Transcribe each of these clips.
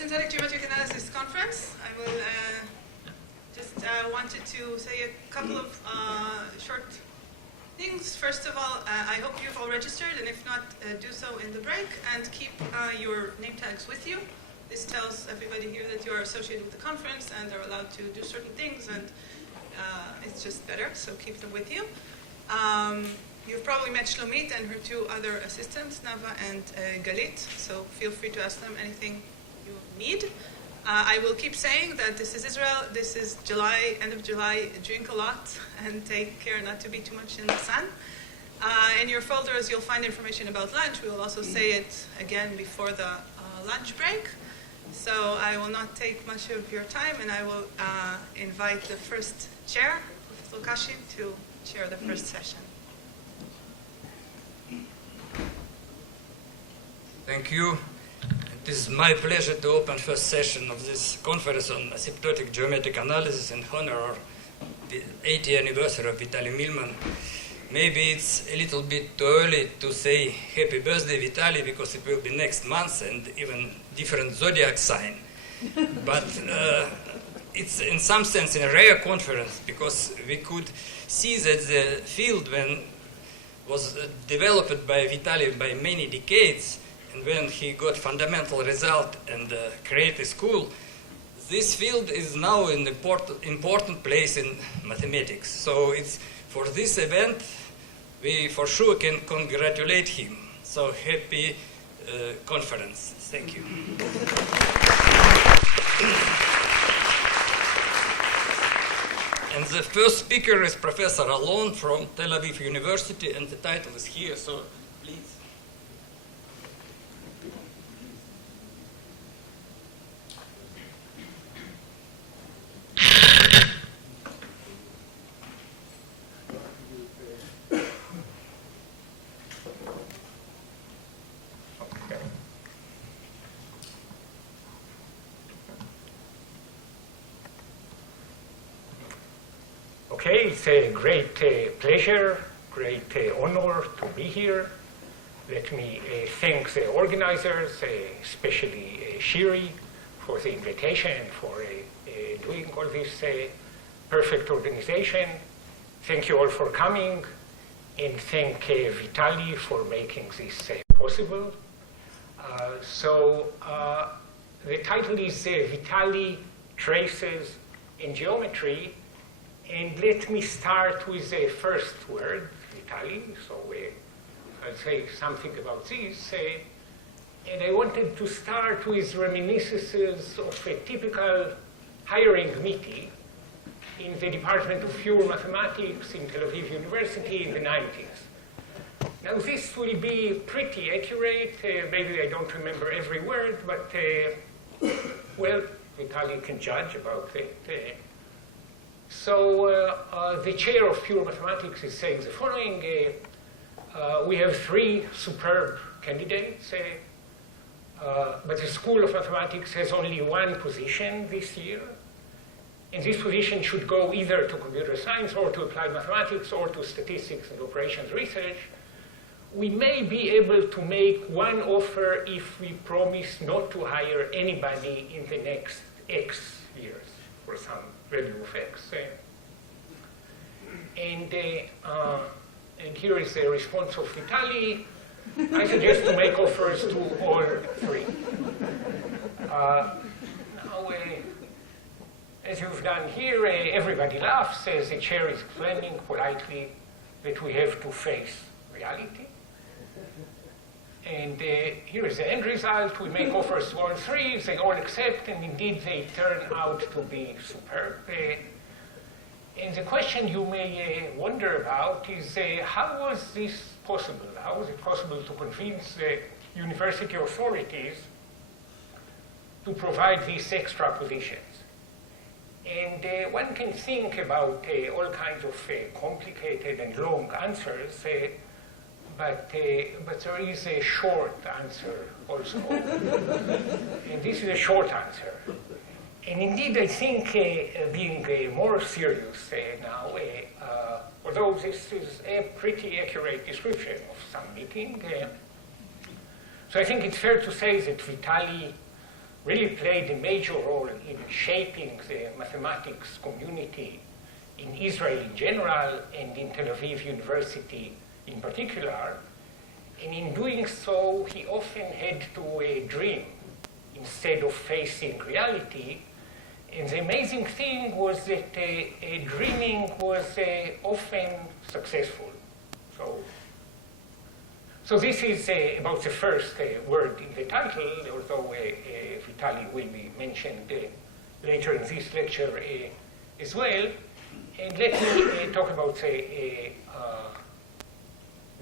Asymptotic Geometric Analysis Conference. I will just wanted to say a couple of short things. First of all, I hope you've all registered, and if not, do so in the break, and keep your name tags with you. This tells everybody here that you're associated with the conference and are allowed to do certain things, and it's just better, so keep them with you. You've probably met Shlomit and her two other assistants, Nava and Galit, so feel free to ask them anything you need. I will keep saying that this is Israel, this is July, end of July, drink a lot and take care not to be too much in the sun. In your folders you'll find information about lunch. We will also say it again before the lunch break. So I will not take much of your time, and I will invite the first chair, Professor Kashin, to chair the first session. Thank you. It is my pleasure to open first session of this conference on asymptotic geometric analysis in honor of the 80th anniversary of Vitali Milman. Maybe it's a little bit too early to say happy birthday, Vitali, because it will be next month and even different zodiac sign. But it's in some sense a rare conference because we could see that the field when was developed by Vitali by many decades, and when he got fundamental result and created a school, this field is now an important place in mathematics. So it's for this event, we for sure can congratulate him. So happy conference. Thank you. And the first speaker is Professor Alon from Tel Aviv University, and the title is here, so please. Okay, it's a great pleasure, great honor to be here. Let me thank the organizers, especially Shiri, for the invitation, for doing all this perfect organization. Thank you all for coming, and thank Vitali for making this possible. The title is Vitali Traces in Geometry. And let me start with the first word, Vitali. So I'll say something about this. And I wanted to start with reminiscences of a typical hiring meeting in the Department of Pure Mathematics in Tel Aviv University in the 90s. Now this will be pretty accurate. Maybe I don't remember every word, but well, Vitali can judge about it. So the chair of Pure Mathematics is saying the following. We have three superb candidates, but the School of Mathematics has only one position this year. And this position should go either to computer science or to applied mathematics or to statistics and operations research. We may be able to make one offer if we promise not to hire anybody in the next X years for some value of X. And here is the response of Vitali. I suggest to make offers to all three. Now, as you've done here, everybody laughs as the chair is explaining politely that we have to face reality. And here is the end result. We make offers to all three. They all accept, and indeed they turn out to be superb. And the question you may wonder about is how was this possible? How was it possible to convince the university authorities to provide these extra positions? And one can think about all kinds of complicated and long answers. But there is a short answer also. And this is a short answer. And indeed, I think being more serious now, although this is a pretty accurate description of some meeting, so I think it's fair to say that Vitali really played a major role in shaping the mathematics community in Israel in general and in Tel Aviv University in particular. And in doing so, he often had to dream instead of facing reality. And the amazing thing was that dreaming was often successful. So this is about the first word in the title, although Vitali will be mentioned later in this lecture as well. And let me talk about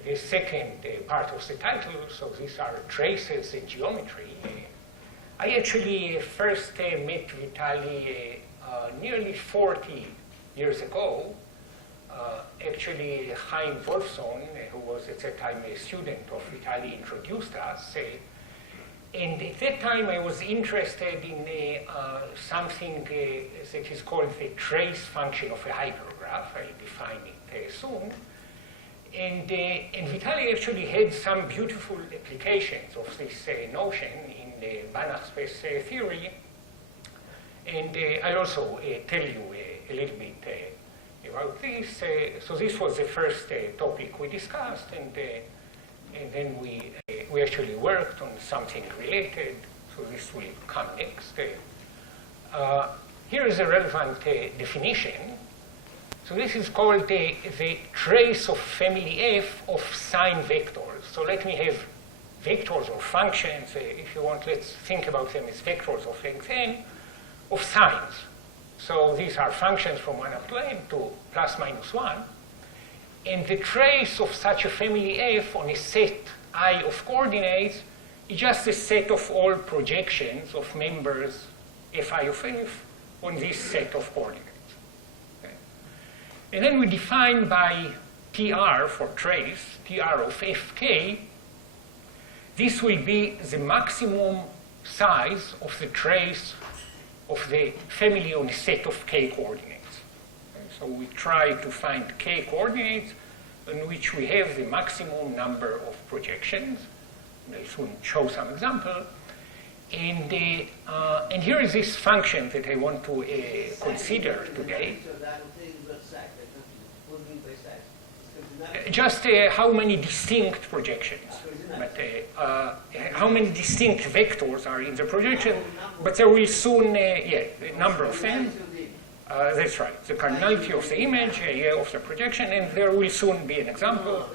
the second part of the title. So these are traces in geometry. I actually first met Vitali nearly 40 years ago. Actually, Chaim Wolfson, who was at that time a student of Vitali, introduced us. And at that time, I was interested in something that is called the trace function of a hypergraph. I'll define it soon. And Vitali actually had some beautiful applications of this notion in Banach space theory. And I'll also tell you a little bit about this. So this was the first topic we discussed, and then we actually worked on something related. So this will come next. Here is a relevant definition. So this is called the trace of family F of sign vectors. So let me have vectors or functions, if you want, let's think about them as vectors of length n, of signs. So these are functions from 1 up to n to plus minus 1. And the trace of such a family F on a set I of coordinates is just a set of all projections of members Fi of F on this set of coordinates. Okay. And then we define by Tr for trace, Tr of Fk, this will be the maximum size of the trace of the family on a set of k coordinates. Okay, so we try to find k coordinates in which we have the maximum number of projections. I'll soon show some example. And here is this function that I want to consider today. Just how many distinct projections. But how many distinct vectors are in the projection, but there will soon, a number of them. That's right, the cardinality of the image, of the projection, and there will soon be an example.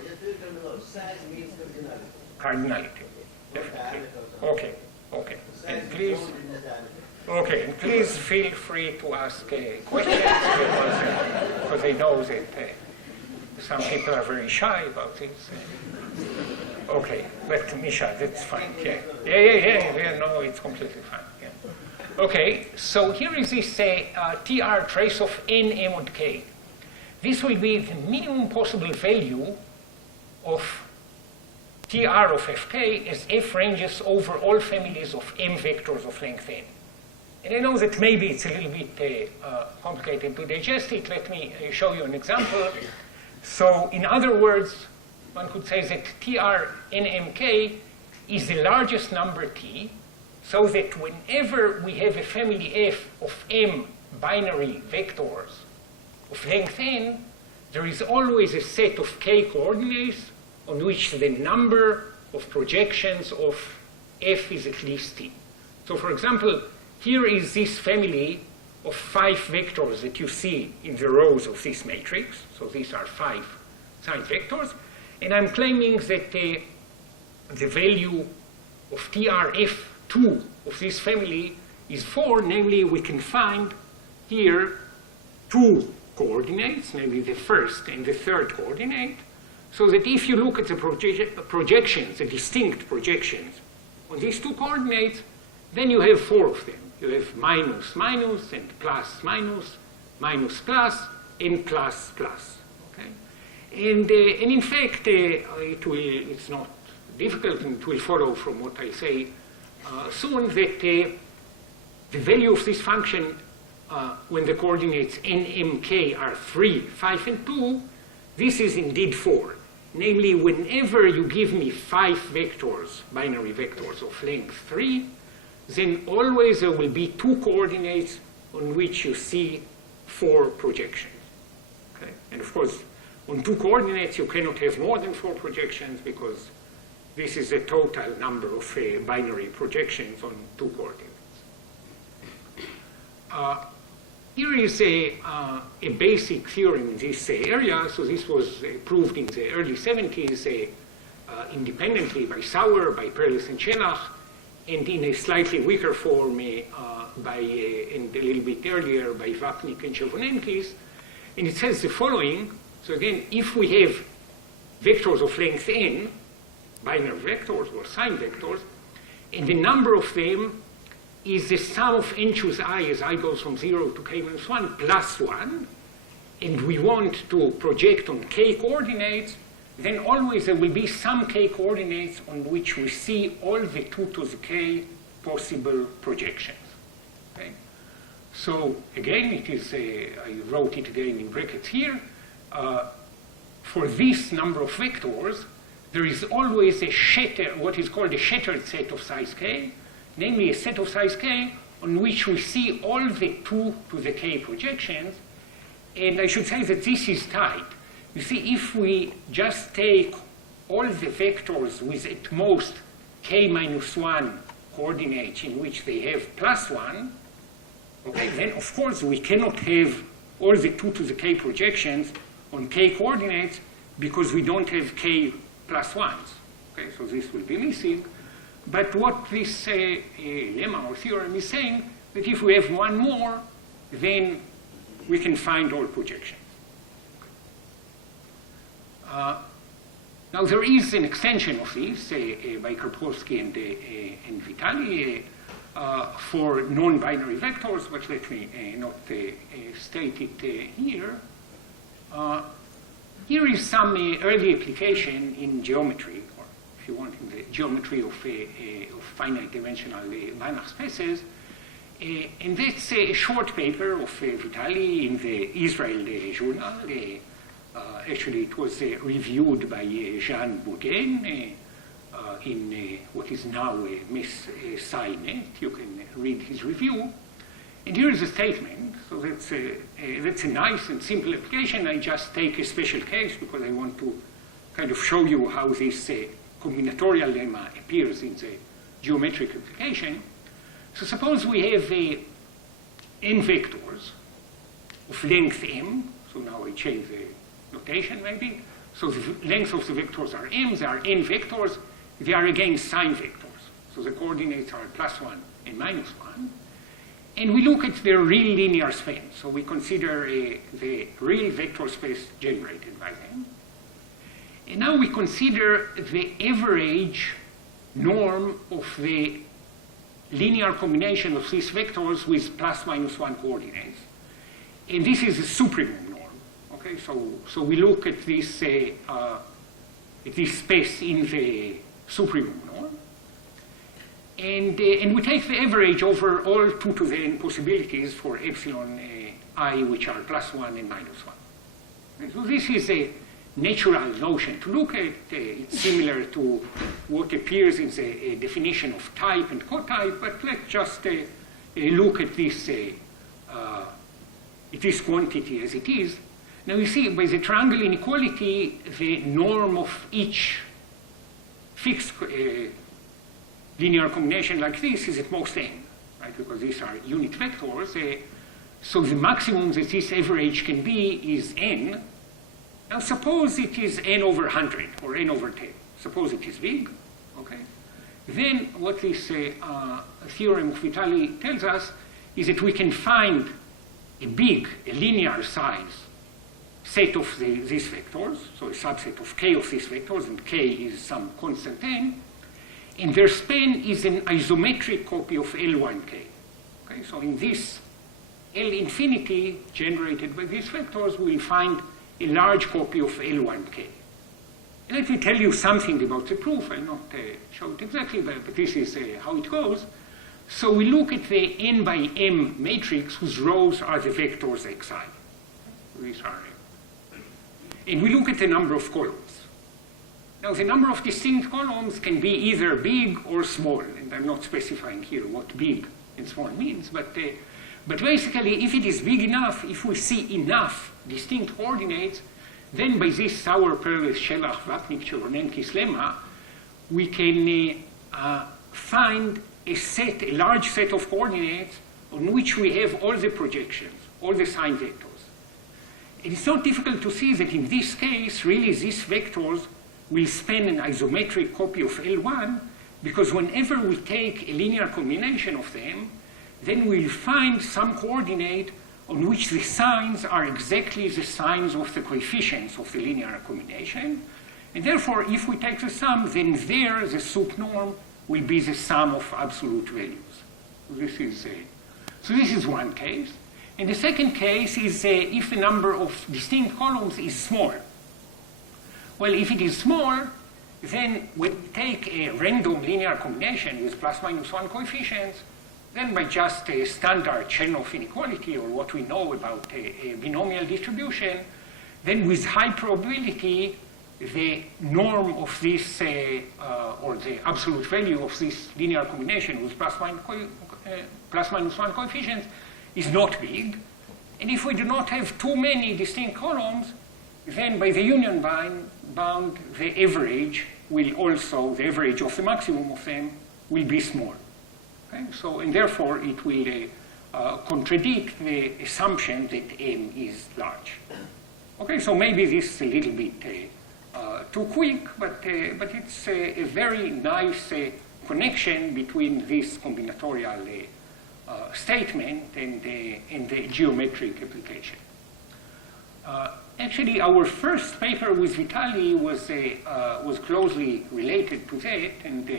Cardinality, definitely. Okay. And please feel free to ask questions, because I know that some people are very shy about this. Okay, but Misha, that's fine. Yeah, no, it's completely fine. Yeah. Okay, so here is this TR trace of n m and k. This will be the minimum possible value of TR of Fk as F ranges over all families of m vectors of length n. And I know that maybe it's a little bit complicated to digest it. Let me show you an example. So in other words, one could say that Tr nmk is the largest number T, so that whenever we have a family F of m binary vectors of length n, there is always a set of k coordinates on which the number of projections of F is at least T. So for example, here is this family of 5 vectors that you see in the rows of this matrix. So these are 5 sign vectors. And I'm claiming that the value of TRF2 of this family is 4, namely we can find here 2 coordinates, namely the first and the third coordinate, so that if you look at the projections, the distinct projections on these 2 coordinates, then you have 4 of them. You have minus, minus, and plus, minus, minus, plus, and plus, plus. And in fact, it's not difficult, and it will follow from what I say soon, that the value of this function when the coordinates n, m, k are 3, 5, and 2, this is indeed 4. Namely, whenever you give me 5 vectors, binary vectors of length 3, then always there will be 2 coordinates on which you see 4 projections. Okay? And of course, on 2 coordinates, you cannot have more than 4 projections because this is the total number of binary projections on 2 coordinates. Here is a basic theorem in this area. So this was proved in the early 70s independently by Sauer, by Perlis and Chenach, and in a slightly weaker form and a little bit earlier by Vapnik and Chavonenkis. And it says the following. So again, if we have vectors of length n, binary vectors or sign vectors, and the number of them is the sum of n choose I as I goes from 0 to k minus 1 plus 1, and we want to project on k coordinates, then always there will be some k coordinates on which we see all the 2 to the k possible projections. Okay? So again, it is, I wrote it again in brackets here. For this number of vectors, there is always a shatter, what is called a shattered set of size k, namely a set of size k on which we see all the 2 to the k projections. And I should say that this is tight. You see, if we just take all the vectors with at most k minus 1 coordinates in which they have plus 1, okay, then of course we cannot have all the 2 to the k projections on k coordinates because we don't have k plus 1s. Okay, so this will be missing. But what this lemma or theorem is saying, that if we have one more, then we can find all projections. Now there is an extension of this by Karpowski and Vitali for non-binary vectors, but let me not state it here. Here is some early application in geometry, or if you want, in the geometry of finite dimensional Banach spaces. And that's a short paper of Vitali in the Israel journal. Actually, it was reviewed by Jean Bourgain in what is now Miss SciNet. You can read his review. And here is a statement. So that's a nice and simple application. I just take a special case because I want to kind of show you how this combinatorial lemma appears in the geometric application. So suppose we have n vectors of length m. So now I change the notation maybe. So the length of the vectors are m. There are n vectors. They are again sign vectors. So the coordinates are plus 1 and minus 1. And we look at their real linear span. So we consider the real vector space generated by them. And now we consider the average norm of the linear combination of these vectors with plus minus 1 coordinates. And this is a supremum norm. Okay, so we look at this space in the supremum norm. And we take the average over all 2 to the n possibilities for epsilon I, which are plus 1 and minus 1. And so this is a natural notion to look at. It's similar to what appears in the definition of type and cotype, but let's just look at this quantity as it is. Now you see, by the triangle inequality, the norm of each fixed linear combination like this is at most n, right? Because these are unit vectors. So the maximum that this average can be is n. Now suppose it is n over 100 or n over 10. Suppose it is big, okay? Then what this theorem of Vitali tells us is that we can find a linear size set of these vectors, so a subset of k of these vectors, and k is some constant n, and their span is an isometric copy of L1k. Okay, so in this L infinity generated by these vectors, we'll find a large copy of L1k. And let me tell you something about the proof. I'll not show it exactly, but this is how it goes. So we look at the n by m matrix whose rows are the vectors xi. These are, and we look at the number of columns. Now, the number of distinct columns can be either big or small, and I'm not specifying here what big and small means, but basically, if it is big enough, if we see enough distinct coordinates, then by this Sauer-Perez-Shelach-Vapnik-Cheronenki's lemma, we can find a large set of coordinates on which we have all the projections, all the sign vectors. It is not difficult to see that in this case, really, these vectors will span an isometric copy of L1, because whenever we take a linear combination of them, then we'll find some coordinate on which the signs are exactly the signs of the coefficients of the linear combination. And therefore, if we take the sum, then there the sup norm will be the sum of absolute values. So this is one case. And the second case is if the number of distinct columns is small. Well, if it is small, then when we take a random linear combination with plus minus 1 coefficients, then by just a standard Chernoff inequality, or what we know about a binomial distribution, then with high probability, the norm of this, or the absolute value of this linear combination with plus minus 1 coefficients is not big. And if we do not have too many distinct columns, then by the union bound, the average will also, the average of the maximum of them will be small. Okay? So, and therefore, it will contradict the assumption that M is large. Okay, so maybe this is a little bit too quick, but it's a very nice connection between this combinatorial statement and the geometric application. Actually, our first paper with Vitali was closely related to that, and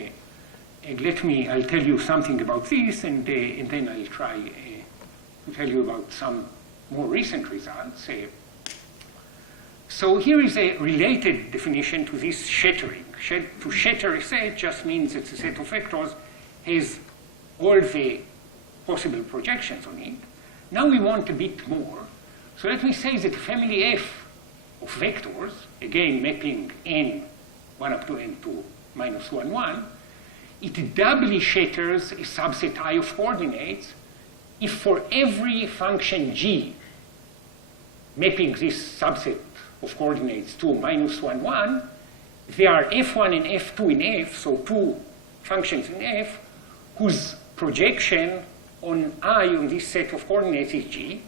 I'll tell you something about this, and then I'll try to tell you about some more recent results. So here is a related definition to this shattering. To shatter a set just means that the set of vectors has all the possible projections on it. Now we want a bit more. So let me say that the family F of vectors, again mapping n 1 up to n to minus 1, 1, it doubly shatters a subset I of coordinates if for every function g mapping this subset of coordinates to minus 1, 1, there are f1 and f2 in f, so two functions in f, whose projection on I on this set of coordinates is g,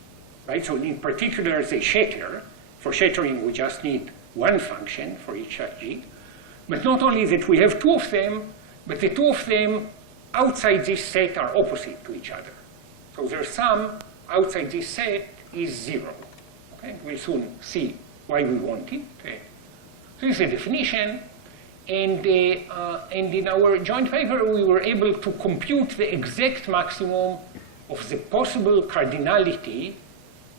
right? So in particular, they shatter. For shattering, we just need one function for each such g. But not only that we have two of them, but the two of them outside this set are opposite to each other. So their sum outside this set is 0. Okay? We'll soon see why we want it. So this is a definition. And in our joint paper, we were able to compute the exact maximum of the possible cardinality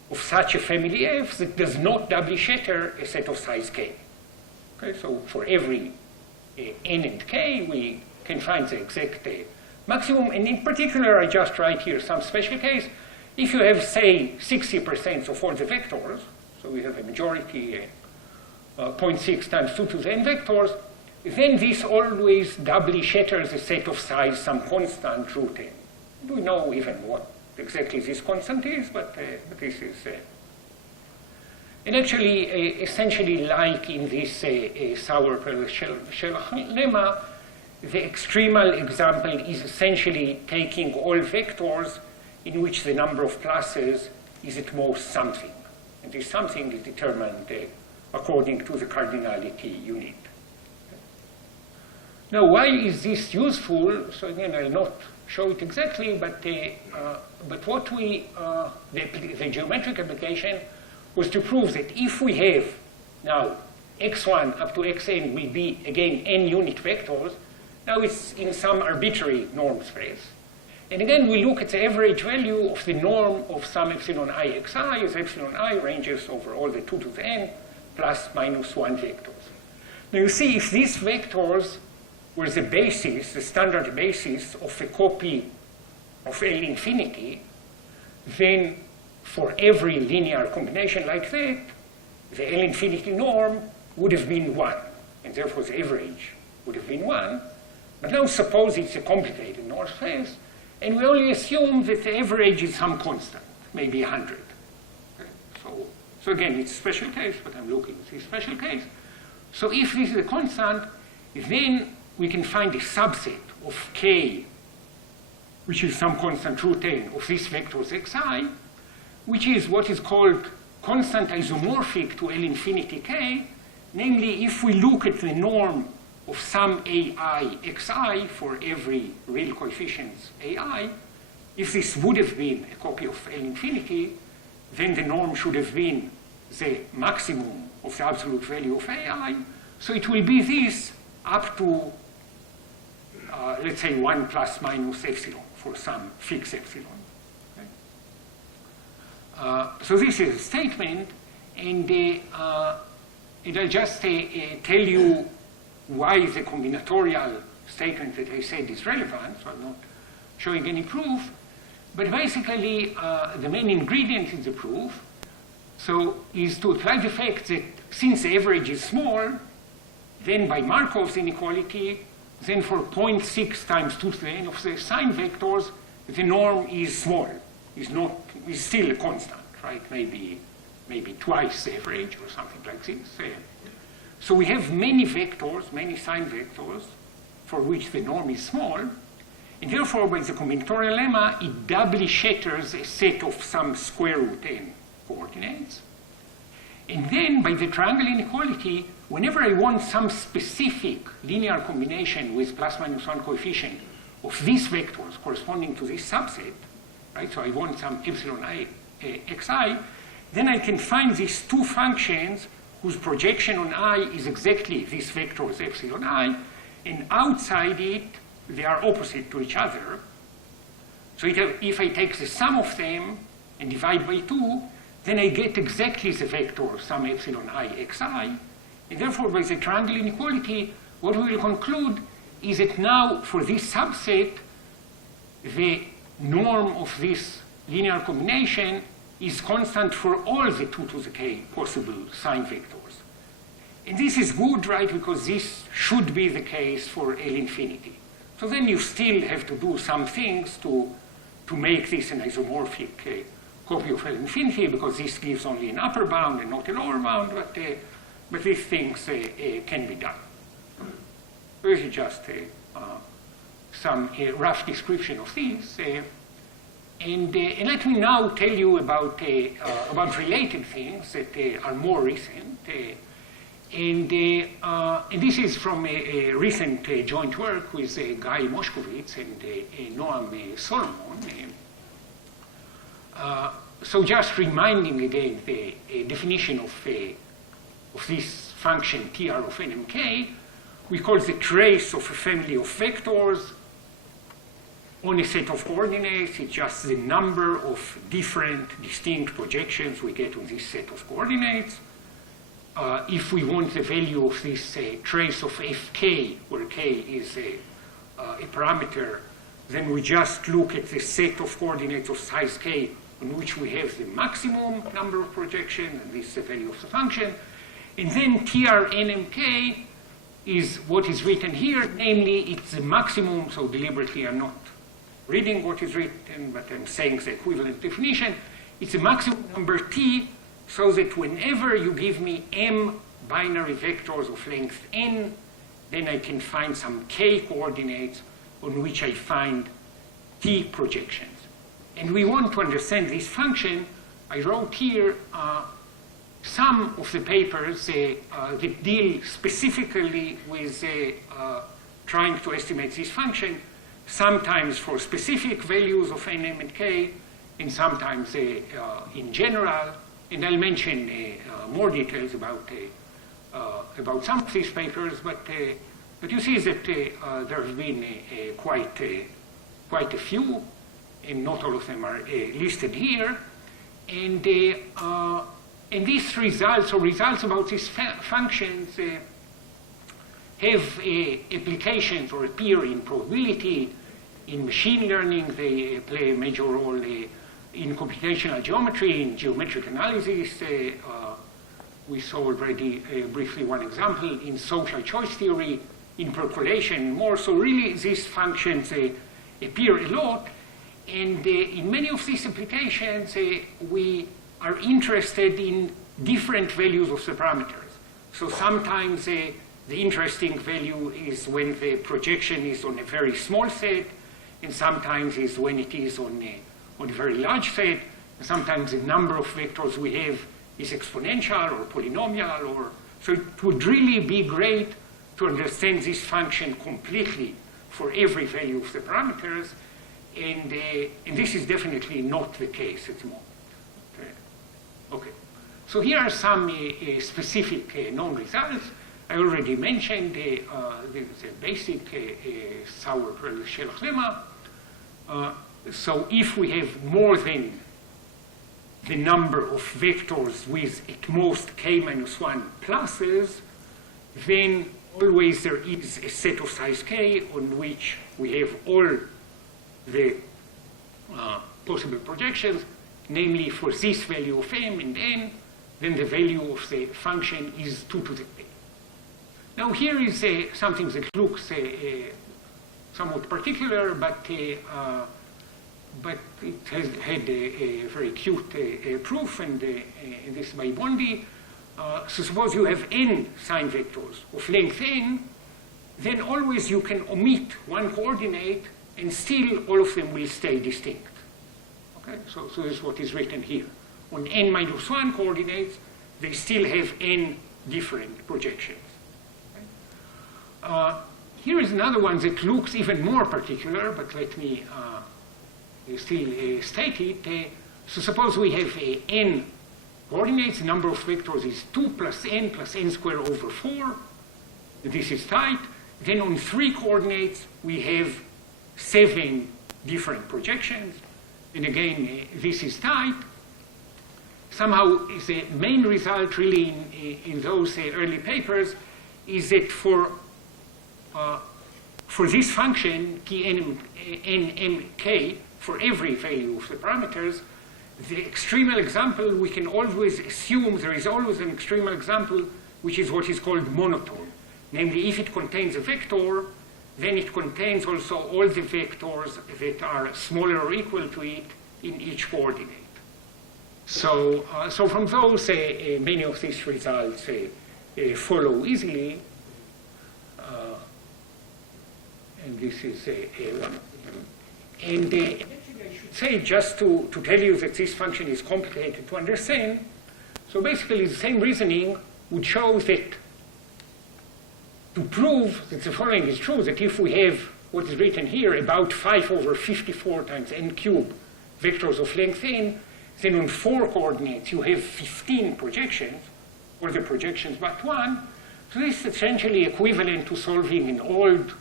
of such a family F that does not doubly shatter a set of size k. Okay, so for every n and k, we can find the exact maximum. And in particular, I just write here some special case. If you have, say, 60% of all the vectors, so we have a majority 0.6 times 2 to the n vectors, then this always doubly shatters a set of size some constant root n. We know even what exactly this constant is, but this is... and actually, essentially like in this Sauer-Perez-Shelach lemma, the extremal example is essentially taking all vectors in which the number of pluses is at most something. And this something is determined according to the cardinality you need. Now, why is this useful? So again, I'll not show it exactly, but what the geometric application was to prove that if we have now x1 up to xn will be, again, n unit vectors, now it's in some arbitrary norm space. And again, we look at the average value of the norm of some epsilon I xi, as epsilon I ranges over all the 2 to the n plus minus 1 vectors. Now you see, if these vectors were the basis, the standard basis of a copy of L infinity, then for every linear combination like that, the L infinity norm would have been 1. and therefore the average would have been 1. But now suppose it's a complicated North space, and we only assume that the average is some constant, maybe 100. Okay? So again, it's a special case, but I'm looking at this special case. So if this is a constant, then we can find a subset of k, which is some constant root n of these vectors xi, which is what is called constant isomorphic to L infinity k. Namely, if we look at the norm of some ai xi for every real coefficients ai, if this would have been a copy of L infinity, then the norm should have been the maximum of the absolute value of ai. So it will be this up to, let's say, 1 plus minus epsilon for some fixed epsilon. Okay? So this is a statement, and I'll just tell you why the combinatorial statement that I said is relevant, so I'm not showing any proof. But basically, the main ingredient in the proof is to apply the fact that since the average is small, then by Markov's inequality, then for 0.6 times 2 to the n of the sign vectors, the norm is small, is still a constant, right? Maybe twice the average or something like this. So we have many vectors, many sign vectors, for which the norm is small, and therefore by the combinatorial lemma, it doubly shatters a set of some square root n coordinates. And then by the triangle inequality, whenever I want some specific linear combination with plus minus 1 coefficient of these vectors corresponding to this subset, right? So I want some epsilon I xi, then I can find these two functions whose projection on I is exactly this vectors epsilon I, and outside it, they are opposite to each other. So if I take the sum of them and divide by 2, then I get exactly the vector some epsilon I xi. And therefore, by the triangle inequality, what we will conclude is that now, for this subset, the norm of this linear combination is constant for all the 2 to the k possible sign vectors. And this is good, right, because this should be the case for L infinity. So then you still have to do some things to make this an isomorphic copy of L infinity, because this gives only an upper bound and not a lower bound, but these things can be done. This is just some rough description of these. And let me now tell you about related things that are more recent. And this is from a recent joint work with Guy Moshkovitz and Noam Solomon. So just reminding again the definition of this function TR of NMK, we call the trace of a family of vectors on a set of coordinates. It's just the number of different distinct projections we get on this set of coordinates. If we want the value of this trace of fk, where k is a parameter, then we just look at the set of coordinates of size k on which we have the maximum number of projections, and this is the value of the function. And then TRNMK is what is written here, namely it's the maximum, so deliberately I'm not reading what is written, but I'm saying the equivalent definition. It's a maximum number t, so that whenever you give me m binary vectors of length n, then I can find some k coordinates on which I find t projections. And we want to understand this function. I wrote here some of the papers that deal specifically with trying to estimate this function, sometimes for specific values of n, m, and k, and sometimes in general. And I'll mention more details about some of these papers, but you see that there have been quite a few, and not all of them are listed here. And these results, or results about these functions, have applications or appear in probability, in machine learning. They play a major role in computational geometry, in geometric analysis, we saw already briefly one example in social choice theory, in percolation more. So really these functions appear a lot. And in many of these applications, we are interested in different values of the parameters. So sometimes the interesting value is when the projection is on a very small set, and sometimes is when it is on a very large set. And sometimes the number of vectors we have is exponential or polynomial. So it would really be great to understand this function completely for every value of the parameters. And this is definitely not the case at the moment. Okay. So here are some specific known results. I already mentioned the basic Sauer-Shelach lemma. So if we have more than the number of vectors with at most k minus 1 pluses, then always there is a set of size k on which we have all the possible projections, namely for this value of m and n, then the value of the function is 2 to the k. Now here is something that looks somewhat particular, but it has had a very cute proof, and this by Bondi. So suppose you have n sign vectors of length n, then always you can omit one coordinate, and still all of them will stay distinct. Okay, so this is what is written here. On n minus 1 coordinates, they still have n different projections. Okay? Here is another one that looks even more particular, but let me still state it. So suppose we have n coordinates, the number of vectors is 2 plus n squared over 4. This is tight. Then on 3 coordinates, we have 7 different projections. And again, this is tight. Somehow, the main result really in those early papers is that for this function, nmk, for every value of the parameters, the extremal example, we can always assume there is always an extremal example, which is what is called monotone. Namely, if it contains a vector, then it contains also all the vectors that are smaller or equal to it in each coordinate. So from those, many of these results follow easily. And this is one of them. And I should say, just to tell you that this function is complicated to understand, so basically the same reasoning would show that to prove that the following is true, that if we have what is written here, about 5 over 54 times n cubed vectors of length n, then on 4 coordinates you have 15 projections, or the projections but one. So this is essentially equivalent to solving an old,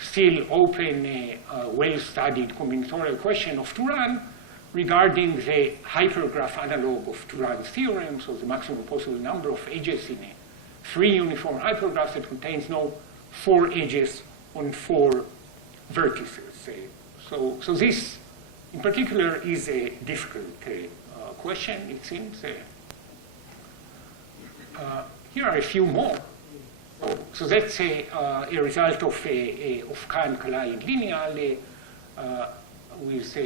still open, well-studied combinatorial question of Turan regarding the hypergraph analog of Turan's theorem, so the maximum possible number of edges in a 3 uniform hypergraph that contains no 4 edges on 4 vertices. So this, in particular, is a difficult question, it seems. Here are a few more. So that's a result of Kahn, Kalai, and Lineal with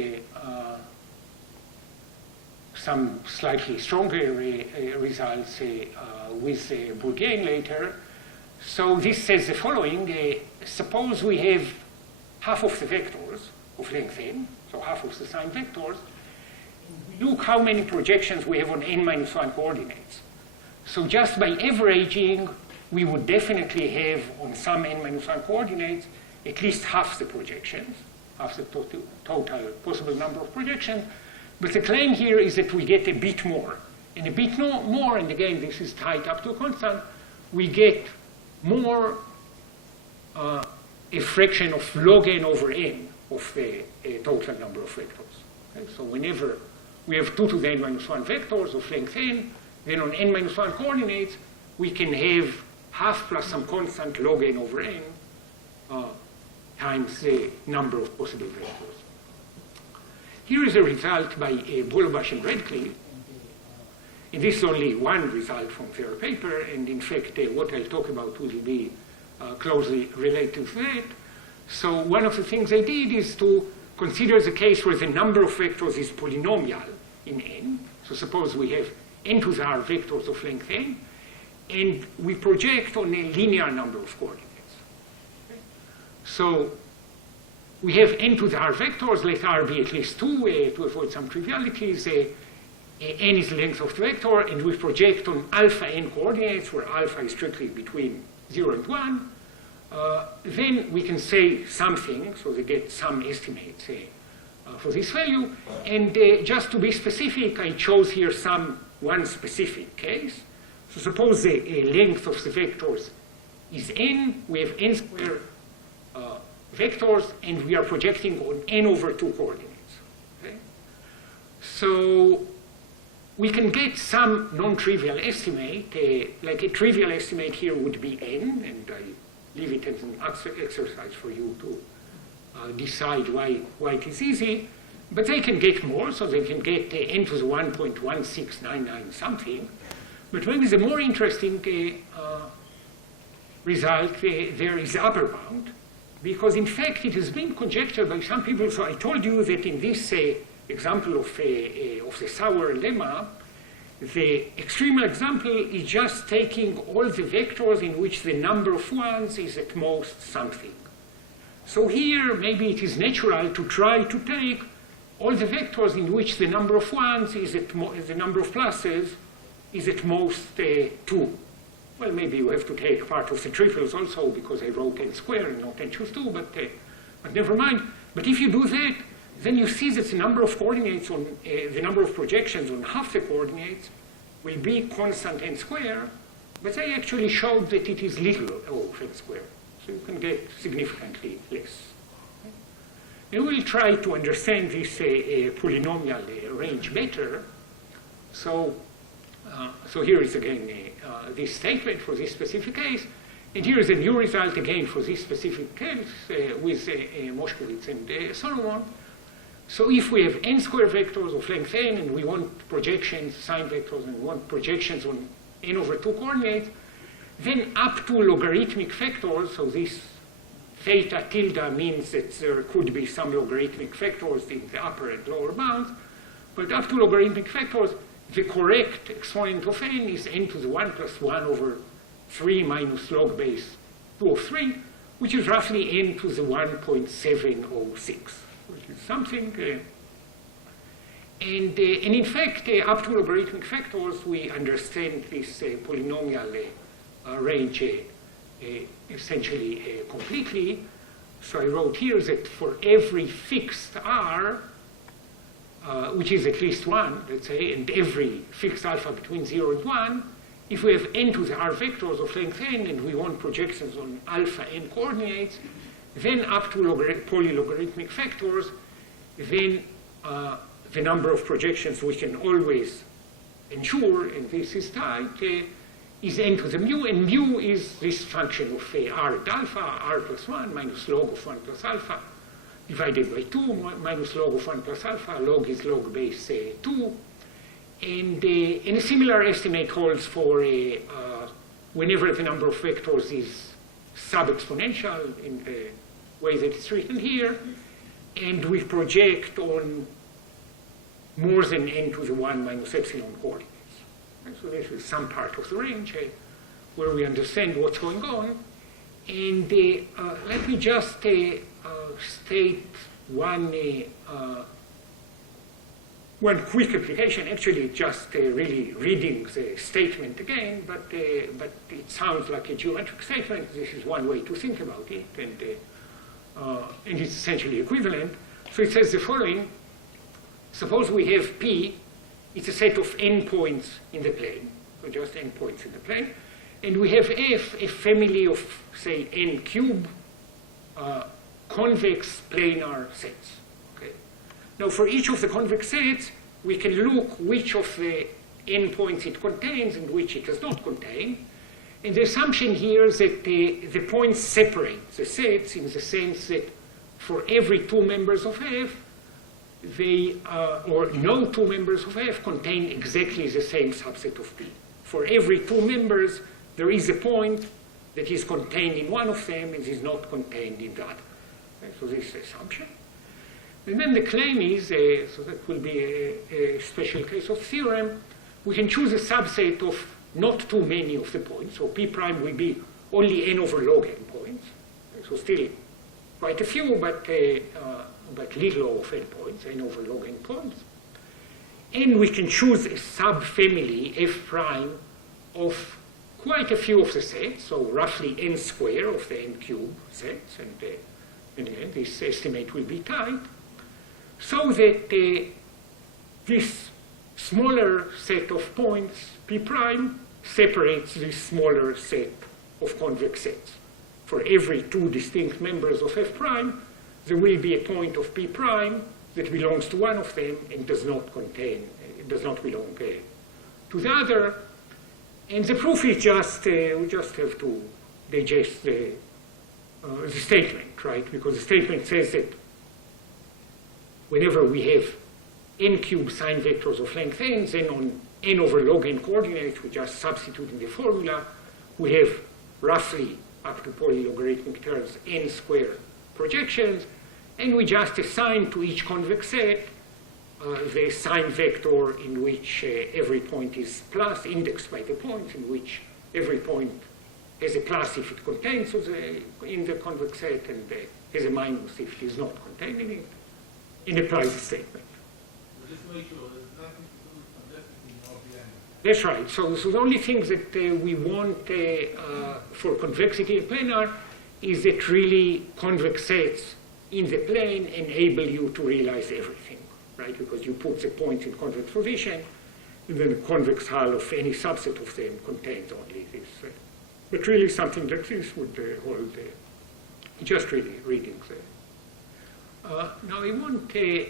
some slightly stronger results with Bourgain later. So this says the following. Suppose we have half of the vectors of length n, so half of the sign vectors. Look how many projections we have on n minus 1 coordinates. So just by averaging, we would definitely have on some n minus 1 coordinates at least half the projections, half the total possible number of projections. But the claim here is that we get a bit more. And a bit more, and again, this is tied up to a constant, we get more a fraction of log n over n of the total number of vectors. Okay? So whenever we have 2 to the n minus 1 vectors of length n, then on n minus 1 coordinates, we can have half plus some constant log n over n times the number of possible vectors. Here is a result by Bolobash and Radcliffe. And this is only one result from their paper, and in fact, what I'll talk about will be closely related to that. So one of the things I did is to consider the case where the number of vectors is polynomial in n. So suppose we have n to the r vectors of length n, and we project on a linear number of coordinates. Okay. So we have n to the r vectors, let r be at least 2 to avoid some trivialities. N is the length of the vector, and we project on alpha n coordinates, where alpha is strictly between 0 and 1. Then we can say something, so they get some estimates for this value. And just to be specific, I chose here one specific case. So suppose the length of the vectors is n. We have n square vectors, and we are projecting on n over 2 coordinates. Okay? So we can get some non-trivial estimate. Like a trivial estimate here would be n, and I leave it as an exercise for you to decide why it is easy. But they can get more, so they can get n to the 1.1699 something. But maybe the more interesting result there is the upper bound, because in fact it has been conjectured by some people. So I told you that in this example of the Sauer lemma, the extremal example is just taking all the vectors in which the number of ones is at most something. So here, maybe it is natural to try to take all the vectors in which the number of ones is the number of pluses is at most 2. Well, maybe you have to take part of the triples also, because I wrote n squared and not n choose 2, but never mind. But if you do that, then you see that the number of coordinates on the number of projections on half the coordinates will be constant n squared, but I actually showed that it is little of n squared. So you can get significantly less. And we'll try to understand this polynomial range better. So here is again this statement for this specific case. And here is a new result again for this specific case with Moshkowitz and Solomon. So if we have n square vectors of length n, and we want projections, sign vectors, and we want projections on n over 2 coordinates, then up to logarithmic factors, so this theta tilde means that there could be some logarithmic factors in the upper and lower bounds, but up to logarithmic factors, the correct exponent of n is n to the 1 plus 1 over 3 minus log base 2 of 3, which is roughly n to the 1.706. Which is something. And in fact, up to logarithmic factors, we understand this polynomial range essentially completely. So I wrote here that for every fixed r, which is at least 1, let's say, and every fixed alpha between 0 and 1, if we have n to the r vectors of length n, and we want projections on alpha n coordinates, then up to polylogarithmic factors, then the number of projections we can always ensure, and this is tight, is n to the mu, and mu is this function of r at alpha, r plus 1 minus log of 1 plus alpha, divided by 2 minus log of 1 plus alpha. Log is log base 2. And a similar estimate holds for whenever the number of vectors is sub-exponential in the way that it's written here, and we project on more than n to the 1 minus epsilon coordinates. And so this is some part of the range where we understand what's going on. And let me just state one quick application. Actually, just really reading the statement again, but it sounds like a geometric statement. This is one way to think about it, and it's essentially equivalent. So it says the following. Suppose we have P. It's a set of n points in the plane, so just n points in the plane. And we have F, a family of, say, n cube convex planar sets. Okay. Now, for each of the convex sets, we can look which of the n points it contains and which it does not contain. And the assumption here is that the points separate the sets in the sense that for every 2 members of F, they or no two members of F contain exactly the same subset of P. For every two members, there is a point that is contained in one of them and is not contained in the other. Okay, so this is the assumption. And then the claim is, so that will be a special case of theorem, we can choose a subset of not too many of the points. So P prime will be only n over log n points. So still quite a few, but little of n points, n over log n points. And we can choose a subfamily F prime of quite a few of the sets, so roughly n square of the n cube sets, and again, this estimate will be tight, so that this smaller set of points, P prime, separates this smaller set of convex sets. For every two distinct members of F prime, there will be a point of P prime that belongs to one of them and does not belong to the other. And the proof is just, we just have to digest the statement, right? Because the statement says that whenever we have n cube sign vectors of length n, then on n over log n coordinates, we just substitute in the formula, we have roughly up to polylogarithmic terms n square projections, and we just assign to each convex set the sign vector in which every point is plus, indexed by the points, in which every point has a plus if it contains in the convex set, and has a minus if it is not contained in it, and applies the statement. This ratio has nothing to do with convexity in RBM. That's right. So the only thing that we want for convexity in planar is that really convex sets in the plane enable you to realize everything, right? Because you put the points in convex position, and then the convex hull of any subset of them contains only this. But really something like this would hold just really reading there. Now I want to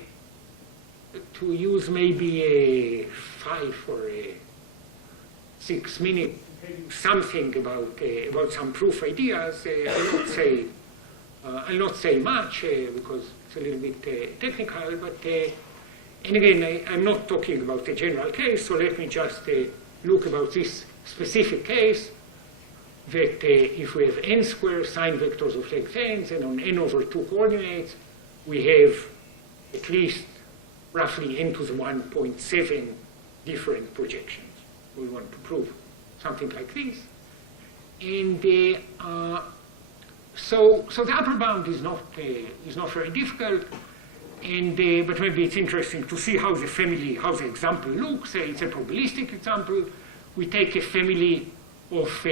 use maybe a 5 or a 6 minute something about some proof ideas. I'll not say much because it's a little bit technical, but and again, I'm not talking about the general case, so let me just look about this specific case, that if we have n square sign vectors of length n, and on n over 2 coordinates, we have at least roughly n to the 1.7 different projections. We want to prove something like this. And so the upper bound is not very difficult, and but maybe it's interesting to see how the example looks. It's a probabilistic example. We take a family of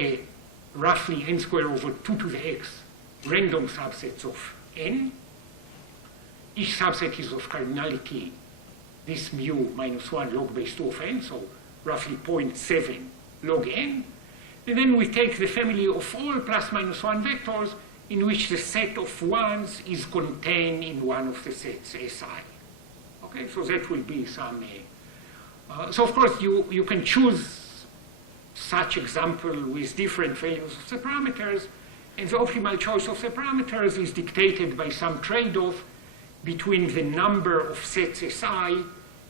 roughly n squared over 2 to the x random subsets of n. Each subset is of cardinality this mu minus 1 log base 2 of n, so roughly 0.7 log n. And then we take the family of all plus minus 1 vectors in which the set of ones is contained in one of the sets Si. Okay, so that will be some. So of course you can choose such example with different values of the parameters, and the optimal choice of the parameters is dictated by some trade-off between the number of sets Si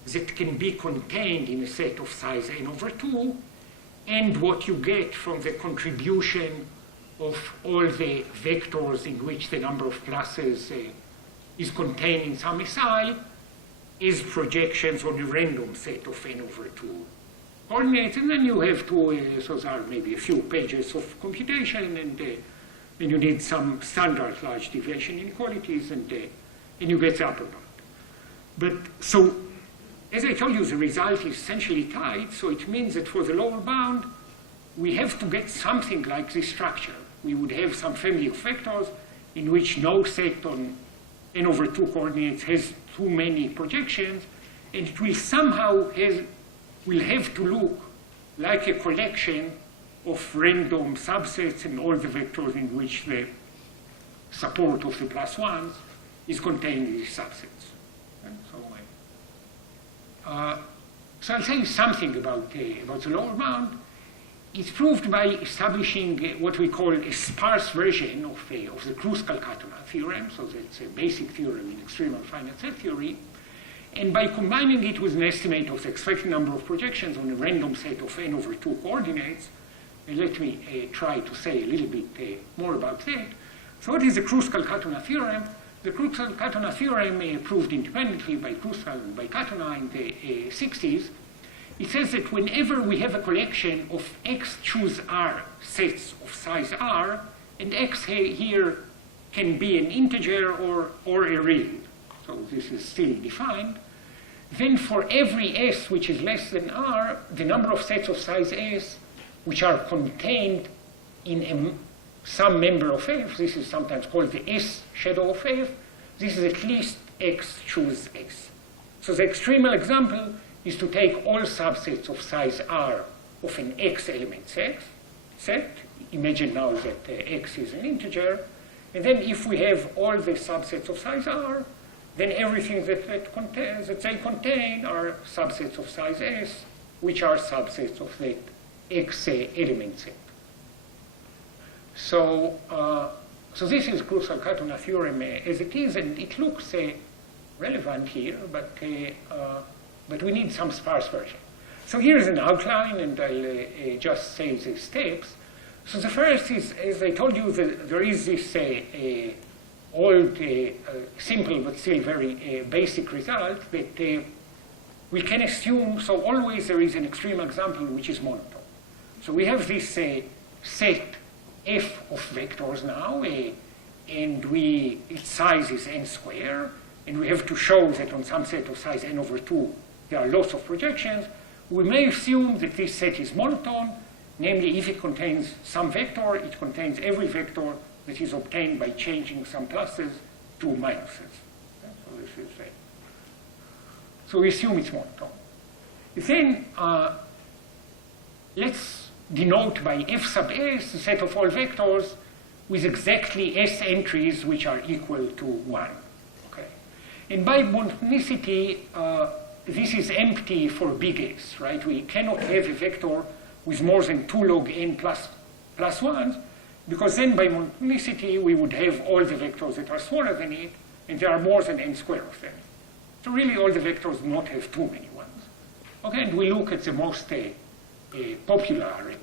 that can be contained in a set of size n over 2 and what you get from the contribution of all the vectors in which the number of pluses is contained in some Si is projections on a random set of n over 2 coordinates. And then you have to, so there are maybe a few pages of computation, and then you need some standard large deviation inequalities, and you get the upper bound. But so, as I told you, the result is essentially tight, so it means that for the lower bound, we have to get something like this structure. We would have some family of vectors in which no set on n over 2 coordinates has too many projections, and it will somehow will have to look like a collection of random subsets and all the vectors in which the support of the plus ones is contained in these subsets. And so I'll say something about the lower bound. It's proved by establishing what we call a sparse version of the Cruz-Calcutta theorem. So that's a basic theorem in extreme and finite set theory. And by combining it with an estimate of the expected number of projections on a random set of n over 2 coordinates, let me try to say a little bit more about that. So what is the Kruskal-Katona theorem? The Kruskal-Katona theorem proved independently by Kruskal and by Katona in the 60s. It says that whenever we have a collection of x choose R sets of size R, and x here can be an integer or a real, so this is still defined, then for every s which is less than R, the number of sets of size s which are contained in some member of F, this is sometimes called the S shadow of F, this is at least x choose S. So the extremal example is to take all subsets of size R of an X element set. Imagine now that X is an integer. And then if we have all the subsets of size R, then everything that they contain are subsets of size S, which are subsets of that X element set. So, so this is Kruskal-Katona theorem as it is, and it looks relevant here, but we need some sparse version. So here's an outline, and I'll just say the steps. So the first is, as I told you, there is this old, simple but still very basic result that we can assume, so always there is an extreme example which is monotone. So we have this set F of vectors now, and its size is n squared, and we have to show that on some set of size n over 2 there are lots of projections. We may assume that this set is monotone, namely if it contains some vector, it contains every vector that is obtained by changing some pluses to minuses. So this is so we assume it's monotone. Then let's denote by f sub s the set of all vectors with exactly s entries which are equal to 1. Okay. And by monotonicity, this is empty for big S, right? We cannot have a vector with more than 2 log n plus 1, because then by monotonicity we would have all the vectors that are smaller than it, and there are more than n squared of them. So really all the vectors do not have too many ones. Okay, and we look at the most popular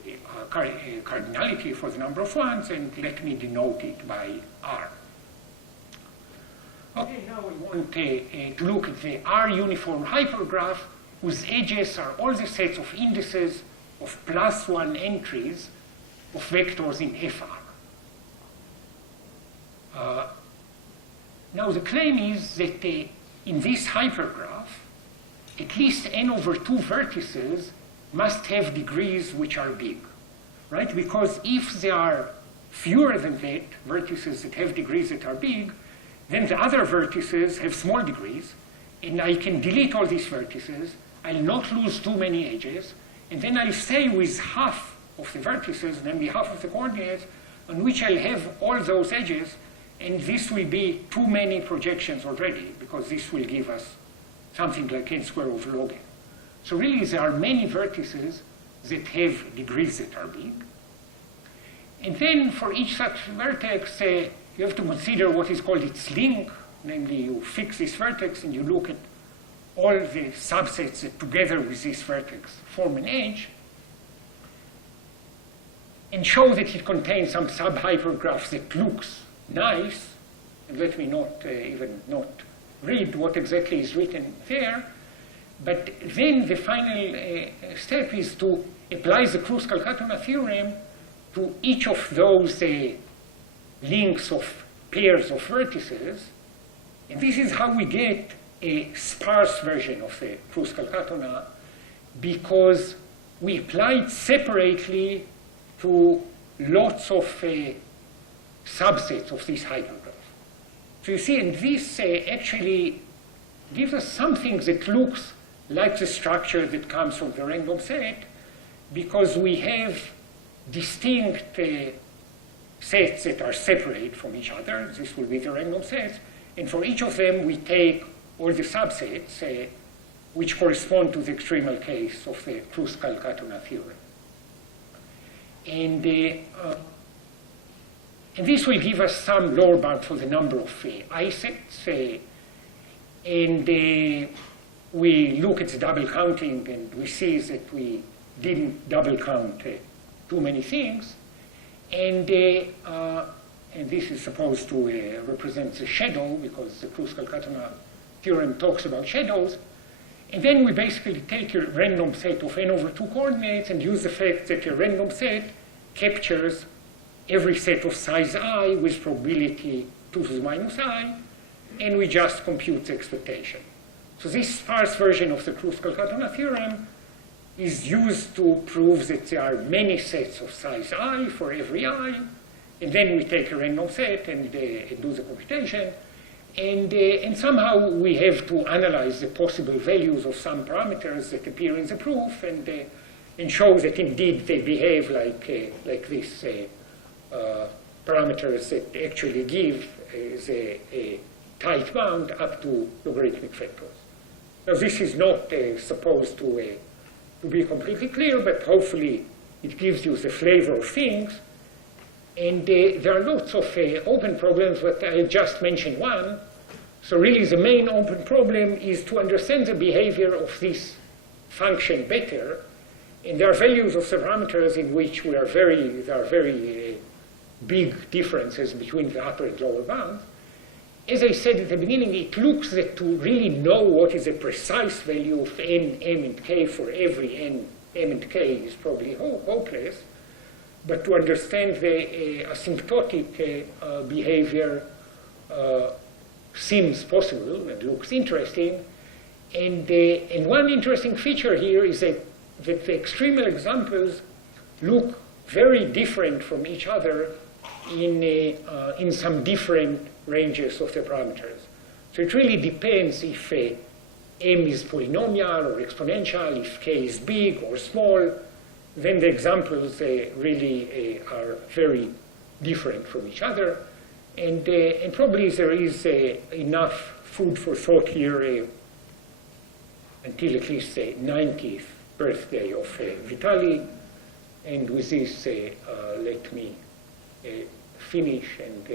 cardinality for the number of ones, and let me denote it by R. Okay, now we want to look at the R uniform hypergraph whose edges are all the sets of indices of +1 entries of vectors in FR. Now the claim is that in this hypergraph, at least n over 2 vertices must have degrees which are big, right? Because if there are fewer than that, vertices that have degrees that are big, then the other vertices have small degrees, and I can delete all these vertices, I'll not lose too many edges, and then I'll stay with half of the vertices, namely half of the coordinates, on which I'll have all those edges, and this will be too many projections already, because this will give us something like n squared over log n. So really there are many vertices that have degrees that are big. And then for each such vertex, you have to consider what is called its link, namely you fix this vertex and you look at all the subsets that together with this vertex form an edge, and show that it contains some sub-hypergraph that looks nice. And let me not read what exactly is written there. But then the final step is to apply the Kruskal-Katona theorem to each of those links of pairs of vertices. And this is how we get a sparse version of the Kruskal-Katona, because we apply it separately to lots of subsets of this hypergraph. So you see, and this actually gives us something that looks like the structure that comes from the random set, because we have distinct sets that are separate from each other. This will be the random sets. And for each of them, we take all the subsets which correspond to the extremal case of the Kruskal-Katona theorem. And this will give us some lower bound for the number of I sets. And we look at the double counting and we see that we didn't double count too many things. And this is supposed to represent the shadow, because the Kruskal-Katana theorem talks about shadows. And then we basically take a random set of n over 2 coordinates and use the fact that a random set captures every set of size I with probability 2 to the minus I, and we just compute the expectation. So this sparse version of the Kruskal-Katana theorem is used to prove that there are many sets of size I for every I, and then we take a random set and do the computation. And somehow we have to analyze the possible values of some parameters that appear in the proof and show that indeed they behave like these parameters that actually give the tight bound up to logarithmic factors. Now this is not supposed to be completely clear, but hopefully it gives you the flavor of things. And there are lots of open problems, but I just mentioned one. So really the main open problem is to understand the behavior of this function better. And there are values of the parameters in which there are very big differences between the upper and lower bounds. As I said at the beginning, it looks that to really know what is the precise value of n, m, and k for every n, m, and k is probably hopeless. But to understand the asymptotic behavior seems possible and looks interesting. And one interesting feature here is that the extremal examples look very different from each other in some different ranges of the parameters. So it really depends if m is polynomial or exponential, if k is big or small. Then the examples really are very different from each other. And probably there is enough food for thought here until at least the 90th birthday of Vitali. And with this, let me finish. And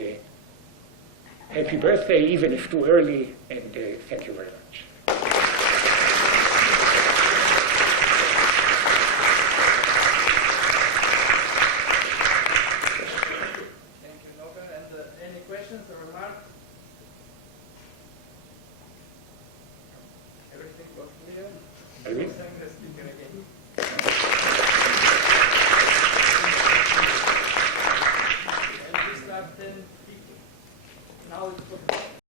happy birthday, even if too early. And thank you very much. Everything was clear? Are we? Thank the speaker again.